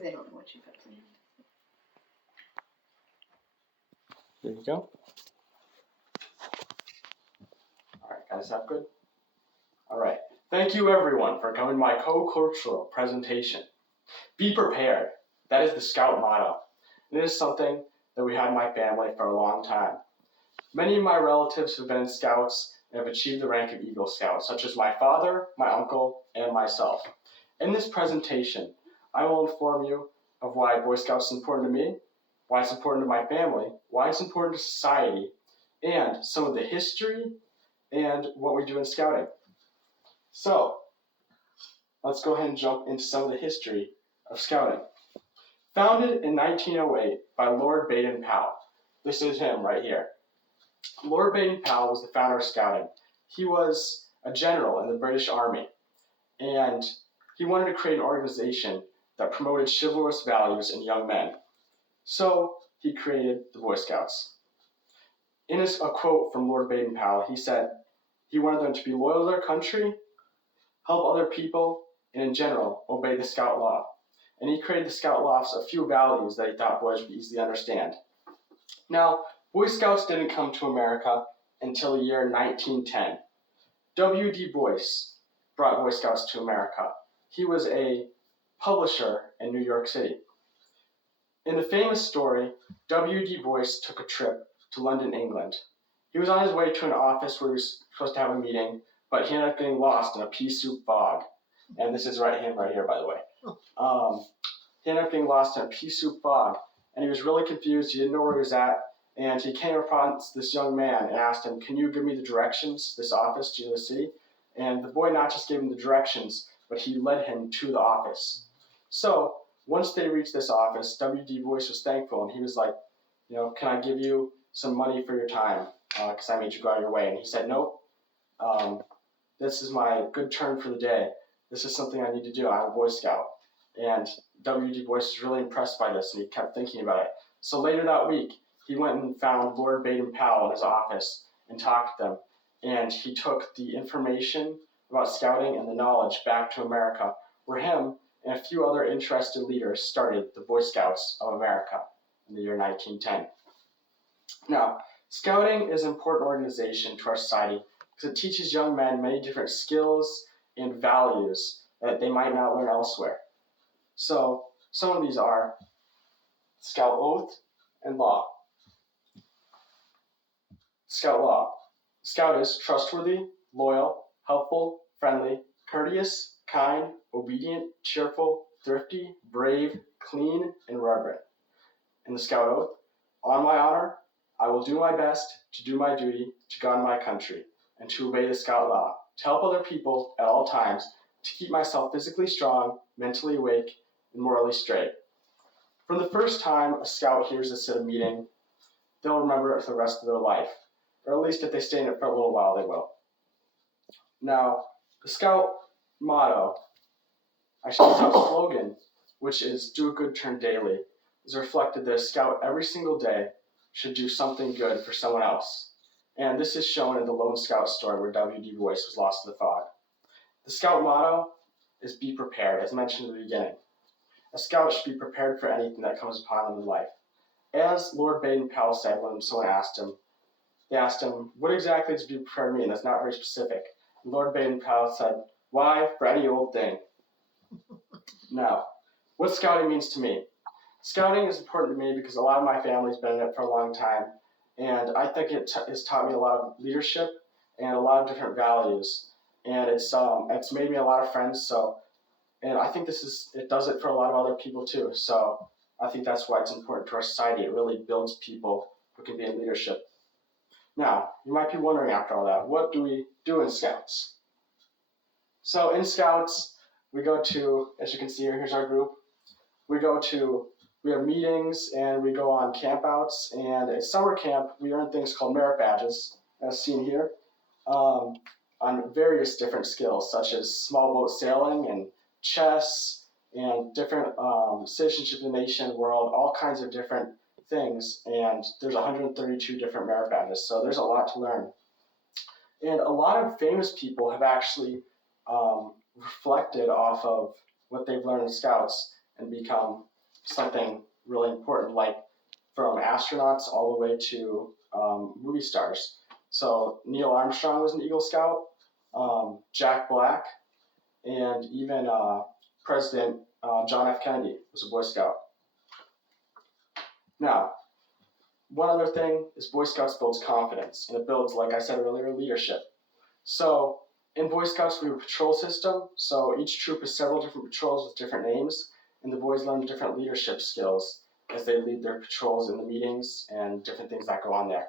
because I don't know what you've got planned. There you go. All right, guys, that good? All right. Thank you, everyone, for coming to my co-cultural presentation. Be prepared. That is the Scout motto. And it is something that we had in my family for a long time. Many of my relatives have been in Scouts and have achieved the rank of Eagle Scout, such as my father, my uncle, and myself. In this presentation, I will inform you of why Boy Scouts is important to me, why it's important to my family, why it's important to society, and some of the history and what we do in Scouting. So, let's go ahead and jump into some of the history of Scouting. Founded in 1908 by Lord Baden-Powell. This is him right here. Lord Baden-Powell was the founder of Scouting. He was a general in the British Army, and he wanted to create an organization that promoted chivalrous values in young men. So he created the Boy Scouts. In a quote from Lord Baden-Powell, he said he wanted them to be loyal to their country, help other people, and in general, obey the Scout law. And he created the Scout laws of a few values that he thought boys would easily understand. Now, Boy Scouts didn't come to America until the year 1910. W.D. Boyce brought Boy Scouts to America. He was a publisher in New York City. In the famous story, W.D. Boyce took a trip to London, England. He was on his way to an office where he was supposed to have a meeting, but he ended up getting lost in a pea soup fog. And this is him right here, by the way. He ended up getting lost in a pea soup fog, and he was really confused. He didn't know where he was at, and he came upon this young man and asked him, "Can you give me the directions, this office to the city?" And the boy not just gave him the directions, but he led him to the office. So once they reached this office, W.D. Boyce was thankful, and he was like, "Can I give you some money for your time? Because I made you go out of your way." And he said, "Nope. This is my good turn for the day. This is something I need to do. I'm a Boy Scout." And W.D. Boyce was really impressed by this, and he kept thinking about it. So later that week, he went and found Lord Baden-Powell in his office and talked to them. And he took the information about Scouting and the knowledge back to America, where him and a few other interested leaders started the Boy Scouts of America in the year 1910. Now, Scouting is an important organization to our society because it teaches young men many different skills and values that they might not learn elsewhere. So, some of these are Scout Oath and Law. Scout Law. Scout is trustworthy, loyal, helpful, friendly, courteous, kind, obedient, cheerful, thrifty, brave, clean, and reverent. In the Scout Oath, on my honor, I will do my best to do my duty to God and my country, and to obey the Scout law, to help other people at all times, to keep myself physically strong, mentally awake, and morally straight. From the first time a Scout hears this at a meeting, they'll remember it for the rest of their life, or at least if they stay in it for a little while, they will. Now, the Scout motto, Scout slogan, which is "Do a good turn daily," is reflected that a Scout every single day should do something good for someone else. And this is shown in the Lone Scout story where W.D. Boyce was lost in the fog. The Scout motto is "Be prepared," as mentioned at the beginning. A Scout should be prepared for anything that comes upon him in life. As Lord Baden-Powell said when someone they asked him, "What exactly does be prepared mean?" That's not very specific. And Lord Baden-Powell said, "Why, for any old thing." Now, what Scouting means to me. Scouting is important to me because a lot of my family's been in it for a long time, and I think it has taught me a lot of leadership and a lot of different values, and it's made me a lot of friends. And I think it does it for a lot of other people too. So I think that's why it's important to our society. It really builds people who can be in leadership. Now, you might be wondering after all that, what do we do in Scouts? So in Scouts, we go to, as you can see here, here's our group. We have meetings and we go on campouts. And at summer camp, we earn things called merit badges, as seen here, on various different skills, such as small boat sailing and chess and different citizenship in the nation, world, all kinds of different things. And there's 132 different merit badges, so there's a lot to learn. And a lot of famous people have actually reflected off of what they've learned in Scouts. and become something really important, like from astronauts all the way to movie stars. So Neil Armstrong was an Eagle Scout, Jack Black, and even President John F. Kennedy was a Boy Scout. Now, one other thing is Boy Scouts builds confidence, and it builds, like I said earlier, leadership. So in Boy Scouts, we have a patrol system. So each troop has several different patrols with different names, and the boys learn different leadership skills as they lead their patrols in the meetings and different things that go on there.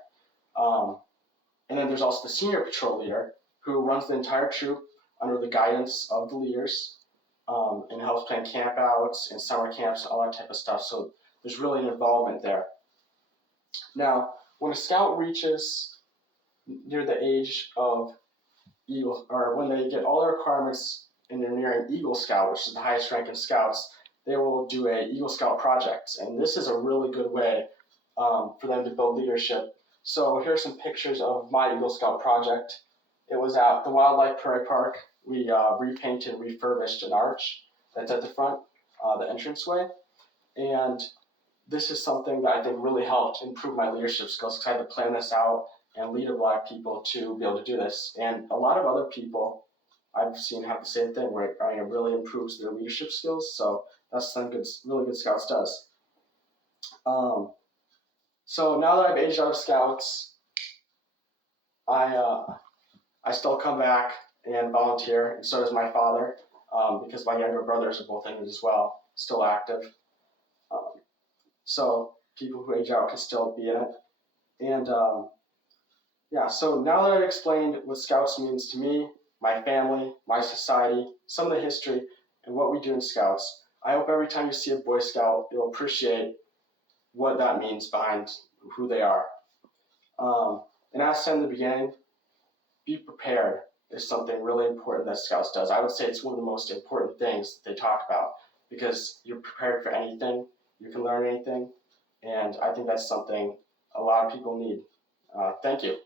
And then there's also the senior patrol leader who runs the entire troop under the guidance of the leaders and helps plan campouts and summer camps, all that type of stuff. So there's really an involvement there. Now, when a scout reaches near the age of Eagle, or when they get all their requirements and they're nearing Eagle Scout, which is the highest rank in Scouts, they will do a Eagle Scout project. And this is a really good way for them to build leadership. So here's some pictures of my Eagle Scout project. It was at the Wildlife Prairie Park. We repainted and refurbished an arch that's at the front, the entranceway. And this is something that I think really helped improve my leadership skills because I had to plan this out and lead a lot of people to be able to do this. And a lot of other people I've seen have the same thing where it really improves their leadership skills. So that's something really good Scouts does. So now that I've aged out of Scouts, I still come back and volunteer, and so does my father, because my younger brothers are both in it as well, still active. So people who age out can still be in it. And so now that I've explained what Scouts means to me, my family, my society, some of the history, and what we do in Scouts, I hope every time you see a Boy Scout, you'll appreciate what that means behind who they are. And as I said in the beginning, be prepared is something really important that Scouts does. I would say it's one of the most important things that they talk about because you're prepared for anything, you can learn anything, and I think that's something a lot of people need. Thank you.